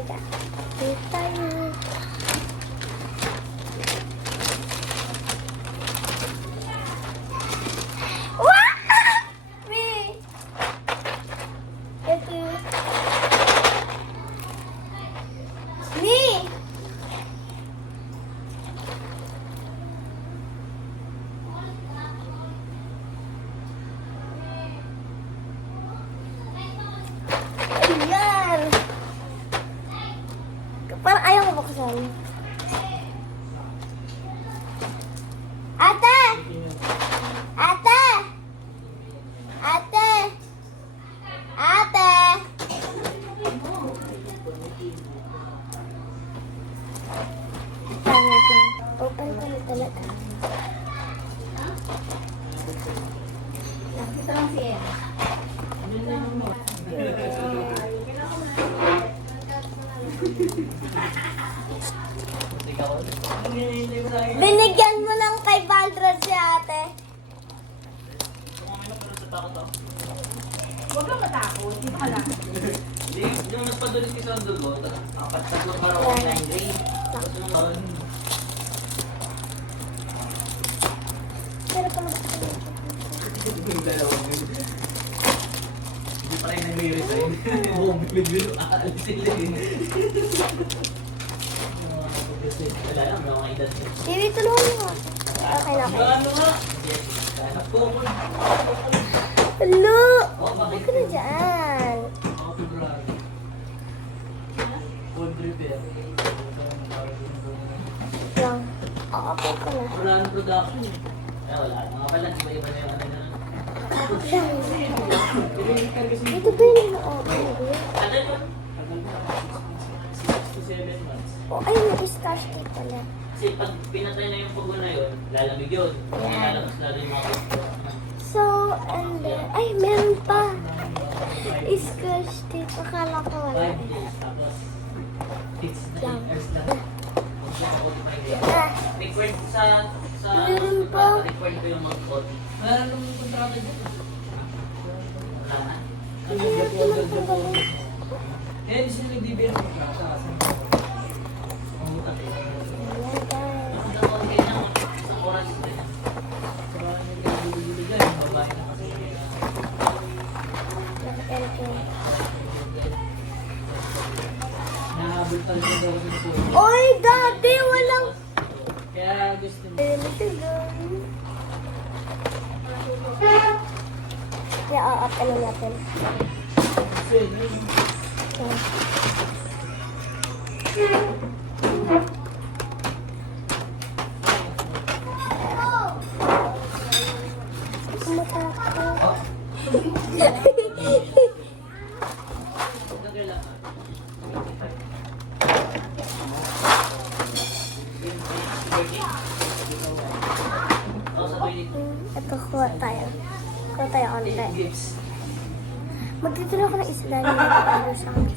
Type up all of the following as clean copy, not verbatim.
Magkakapit tayo. Wow! Me! Thank you. Me! Ayan! Parang ayaw ko buksan. Ate! Ate! Ate! Ate! Open ko na talaga. Ito lang si Ed. Binigyan mo ng 500 si ate. Huwag kang matakot. Dito ka lang. Hindi, yung nagpadulis ka sa dugo, tatlong parang online grade. Tapos yung taon, Pero pa yung dalawang yun. Hindi pa rin nag-resign. Oo, bibilo, aalisin lang. Wala lang, wala akong edad. Baby, tulungan mo. Okay na ako. Ano nga? Anak ko. Hello! Oo, Bakit ka na dyan? Ako February. Full prepare. Lang. Okay ka na. Wala nang production eh. Wala. Mga pala, iba-iba na yung ano na. Ito ba yung na-open? Ano yun? 6 to 7 months. Oh, ayun, may scotch tape pala. Kasi pag pinatay na yung pugo na yun, lalamig yun. Lalabas lalo yung mga pugo. So, and then, ay, meron pa. Scotch tape. Akala ko wala 5 eh. days. Tapos, 6 na years lang. Ah, Required sa Meron pa. required ko yung mga code. Wala nang kontrata dyan. Wala na. Eh, di sila nagbibigay ng kontrata kasi Umutak eh. ayan, guys. Nakakawag kayo ng isang oras din. saka nagbibigay dyan, yung babae na kasi Nakapelto. nahabol talaga daw kasi po. Oy, dati walang... Kaya gusto mo. Kaya, open na natin. Kasi yun, Kumatakot. Ito, kuha tayo. Kuha tayo online. Gifts. Magtituro ako ng isla na ano sa akin.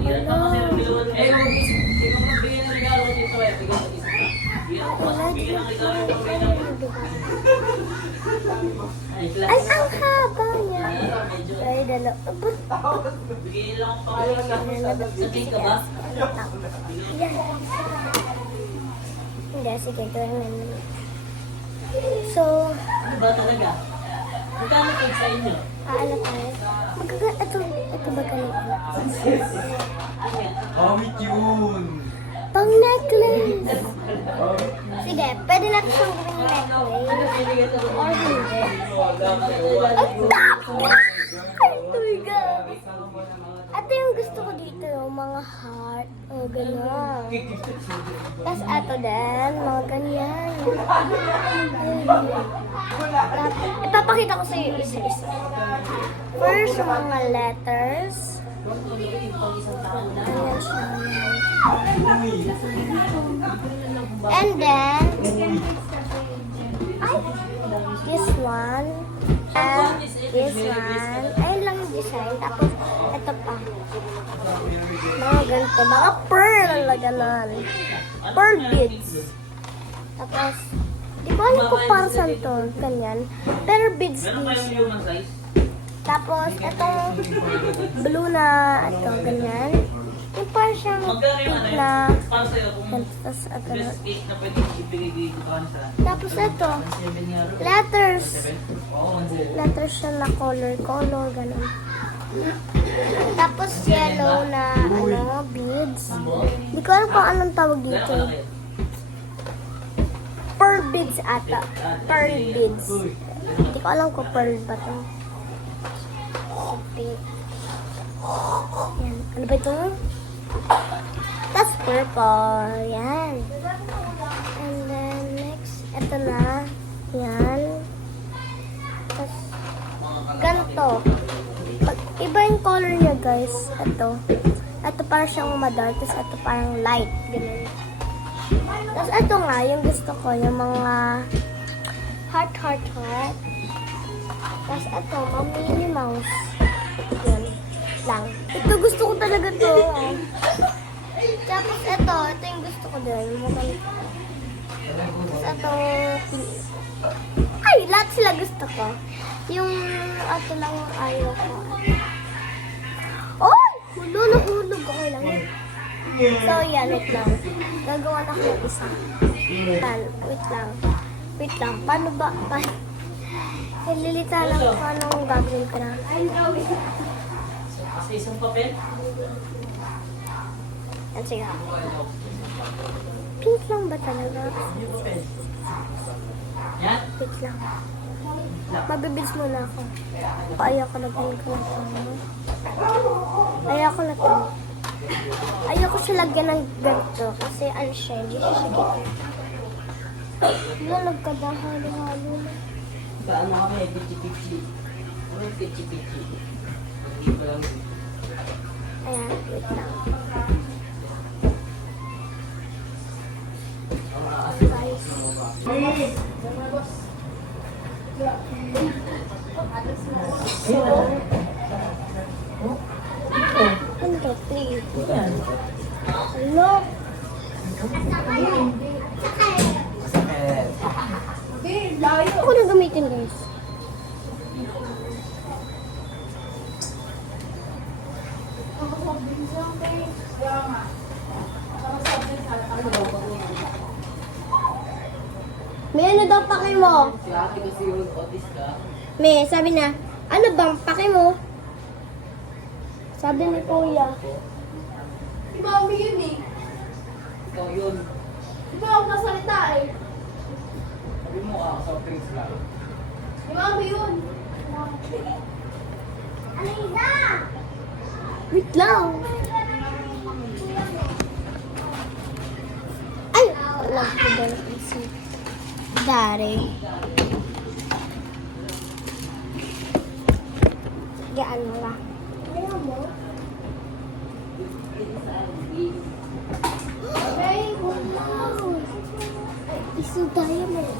Hirap na kasi ng biluan. Eh, sino ko magbigay ng regalo ko dito eh. Bigyan ko isa. Hirap ko kasi bigyan ng regalo ko kay namin. Ay, Ay, ang haba niya. medyo. Ay, dalawa. Ba't? Bigyan lang ako pang sa cake ka ba? Yan. Hindi, sige, gawin namin. So, Ano ba talaga? Magkano cake sa inyo? ano tayo? Ito ba ganito? Awit yun! Pang necklace! Sige, pwede natin siyang gawin ng necklace. Or hindi. Ang dami! Ay, tuiga! Ito yung gusto ko dito, yung mga heart. O, gano'n. Tapos ito din, mga ganyan. Ayun. Tapos, ipapakita ko sa iyo isa-isa. First, yung mga letters. Ayan siya. And then, ay, this one. And this one. Ayun lang yung design. Tapos, ito pa. Mga ganito. Mga pearl na ganon. Pearl beads. Tapos, di ba alam ko para saan to? Ganyan. Pero beads Meron din kayong siya. human size? Tapos, itong blue na, ito, ganyan. Yung Magkano yung ano na. yun? Para sa'yo kung Yan, tapos ito na. best cake na pwede ibigay dito ka sa Tapos ito, 7 nga rin. letters. 7? Oo, 1 Letters siya na color, ganun. Tapos yellow na, beads. Hindi ko alam kung anong tawag Gano'n dito. kalaki? Pearl beads ata. Pearl beads. Hindi ko alam kung pearl ba to. Pink. Yan. Ano ba ito? Tapos purple. Yan. And then next, ito na. Yan. Tapos ganito. Pag iba yung color niya guys. Ito. Ito parang siyang madark. Tapos ito parang light. Ganun. Tapos ito nga, yung gusto ko, yung mga heart. Tapos ito, mga Minnie Mouse. Yan lang. Ito gusto ko talaga to. Tapos ito yung gusto ko din. Tapos ito, ay, lahat sila gusto ko. Yung ito lang yung ayaw ko. Oy! Hulog. Okay lang yun. So, yan. Wait lang. Gagawa na ako ng isa. Wait lang. Paano ba? Nililita lang kung anong gagawin ko na. Kasi isang papel? Yan, sige. Pink lang ba talaga? Yan? Wait lang. Mabibits muna ako. Ayoko na pink na to. Ayoko na to. Ayoko siya lagyan ng ganito kasi ano siya, hindi siya sigit. Wala, nagkadahalo-halo na. Paano kami? Pichi-pichi. Ano yung pichi-pichi? Hindi ko lang. Ayan, wait lang. Guys. Ano to? 3. Hello? Ako na gamitin guys. May ano daw pake mo? Si ate kasi yung autis ka. May, sabi na, ano bang pake mo? Sabi ni kuya. Di ba umi yun eh? Ikaw yun. Di ba ako nasalita eh? Sabi mo soft drinks lang. Di ba umi yun? Alisa! Wait lang. Ay! Alam ko ba na isip. Dari. Sige, ano lang. Ayaw mo? Hey, Wow! Iso diamond.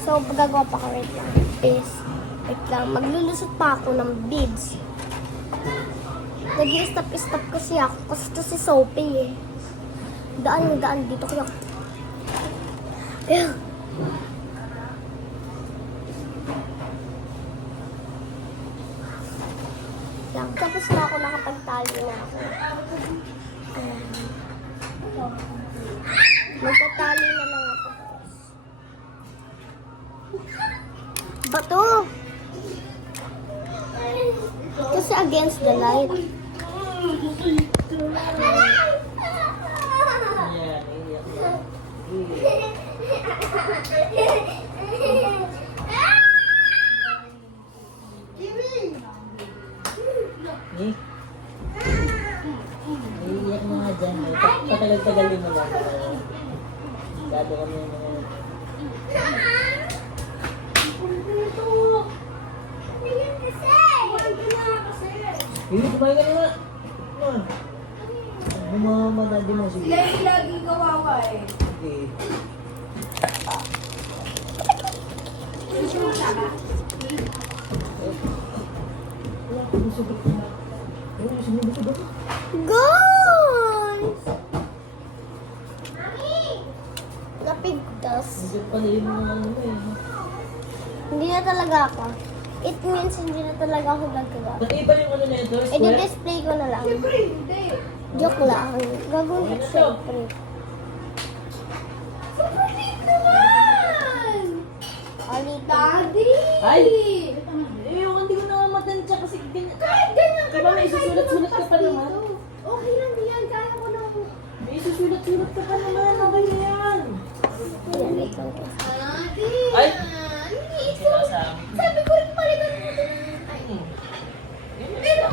So, magagawa pa ko right lang. Wait lang. Maglulusot pa ako ng beads. Nag-i-stop kasi ako. Kasi ito si Sophie eh. Daan dito kaya. Ayun. Lang. Tapos na ako nakapagtali na ako. Ayan. Magtatali na lang ako. Bato! Kasi against the light. Yan, iiyak na. Eh? Iiyak na nga dyan. Patagal-tagalin mo lang. Gado kami yung mga... Kumain ka na nga. Bumamadali mo sige. lagi kawawa eh. Okay. Guys! Napigtas. Hindi pa rin mo ano eh. Hindi na talaga ako. it means hindi na talaga ako gagawa. Ba't iba yung ano na ito? Square? I-display ko na lang. Siyempre, hindi. Joke lang. Gagawin ko syempre. Super liit naman! Ulit. Daddy! Ay! Eh, yung hindi ko na matansya kasi ganyan. Kahit ganyan ka Diba may susulat-sulat ka pa naman? Okay lang yan. Kaya ko na. May susulat-sulat ka pa naman. Okay na yan. Yan, ito. Daddy! Ay! Liit ko. Sinasabi. Sabi ko rin palitan mo ito. Ay, pero,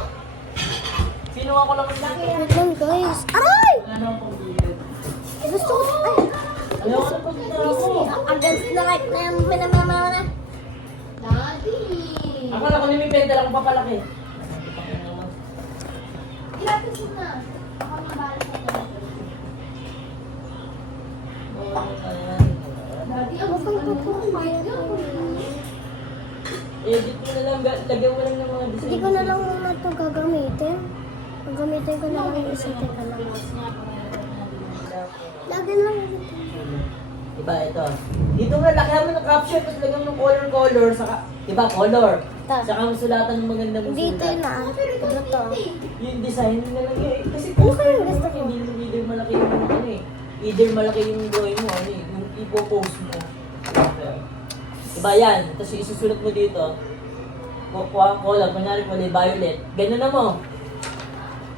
Kinuha ko lang yung Wait lang guys. Aray! Ano ang pag-iit? Gusto ko. Ay! Ayaw ko na pag-iit ako. Against the light na yung pinamamawa na. Daddy! Ako lang kung may penta lang papalaki. Ilapit mo na. Baka mabalik na ito. Daddy, ang Huwag kang tutukan. Edit mo na lang, lagyan mo lang ng mga design. Hindi ko na lang muna ito gagamitin. Gagamitin ko na lang yung isang teka lang. Lagi na lang ito. Diba, ito. Dito nga, lakihan mo ng caption, tapos lagyan mo ng color, saka, diba, color. Ito. Saka mo sulatan ng maganda mong Dito sulat. na. Ito to. Yung design na lang eh. Kasi Ano poster kaya mo, gusto ko? hindi either malaki yung ano eh. Either malaki yung drawing mo, ano eh, yung ipopost mo. Diba yan? Tapos yung isusulat mo dito, kukuha ang color, kunyari kulay violet, ganun na mo.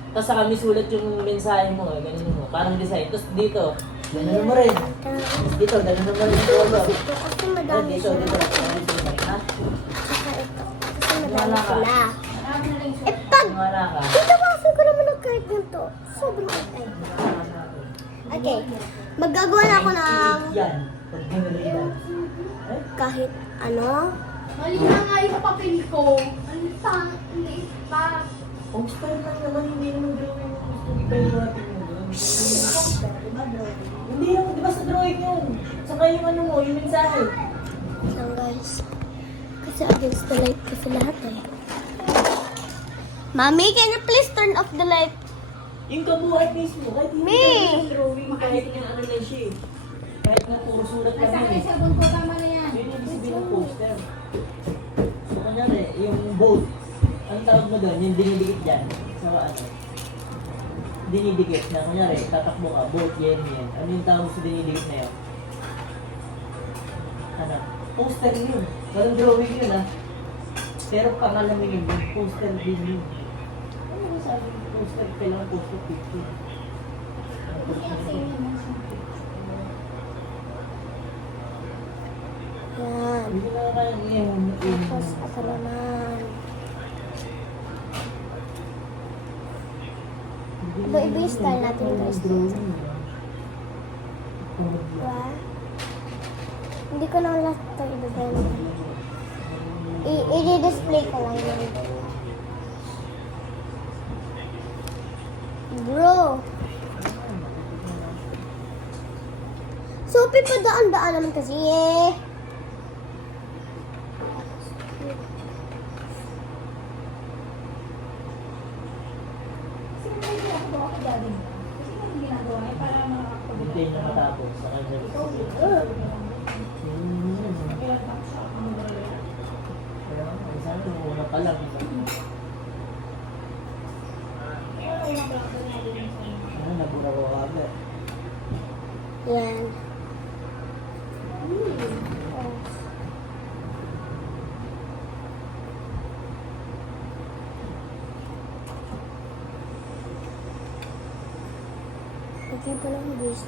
Tapos saka may sulat yung mensahe mo, ganun mo, parang design. Tapos dito, ganun mo rin. Tapos dito, ganun mo rin yung color. Ito kasi Ah, madami dito, sila. dito. Ha? Saka ito. Kasi madami Wala ka. sila. Eh pag Wala ka. itawasan ko naman ng kahit ganito. Sobrang ay. Okay. Maggagawa na ako ng Yan. Pag ganun yan. Eh? kahit ano. Mali na nga yung papel ko. Ang tang, liit pa. Poster lang naman, hindi naman drawing mo. Gusto iba yung natin mo doon. Hindi naman, di ba sa drawing yun? Saka yung ano mo, yung mensahe. Lang guys. Kasi against the light kasi lahat eh. Mommy, can you please turn off the light? Yung kabuhat mismo, kahit hindi Me! naman yung drawing, kahit nga ano lang siya eh. Kahit nga puro sulat lang yun eh. sabon ko, tama na yan. Yun yung sabihin ng poster. So kunyari, yung boat, ang tawag mo doon, yung dinidikit dyan. Sa ano? Dinidikit na, kunyari, tatakbo ka, boat, yan. Ano yung tawag mo sa dinidikit na yun? Ano? Poster yun. Walang drawing yun ah. Pero pangalamin yun, poster din yun. Ano yung sabi ng poster? Kailangan poster picture. Ang poster yun. Yan. Hindi na kaya yung Tapos ako naman. Iba-iba yung style natin guys. Diba? Hindi ko na lahat ito ibigay. I-display ko lang yun. Bro! Sophie, padaan-daan naman kasi eh. Hindi na matapos sa kanya. Kaya, sana nung una pa lang. Ano, nabura ko agad. Yan. Okay pa lang guys.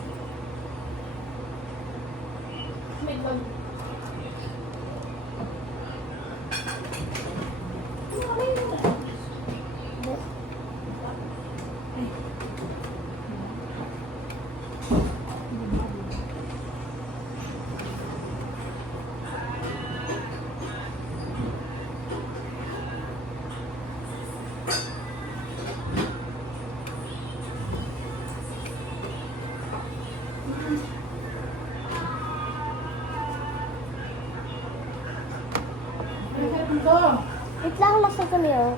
Wait lang, nasa kami oh.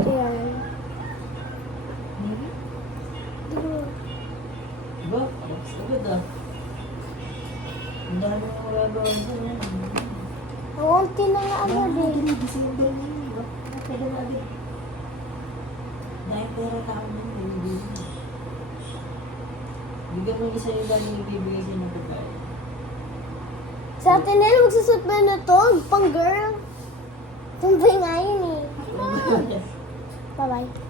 Ayan. Hindi ko Ang dami mo magagawa dyan. Naunti na nga agad eh. Dahil pera tao mo, hindi mo. Bigyan mo isa yung dami ibibigay sa'yo ng babae. Sa atin na yun, magsusot ba na to? Pang girl. Tumbay nga yun eh. Bye-bye.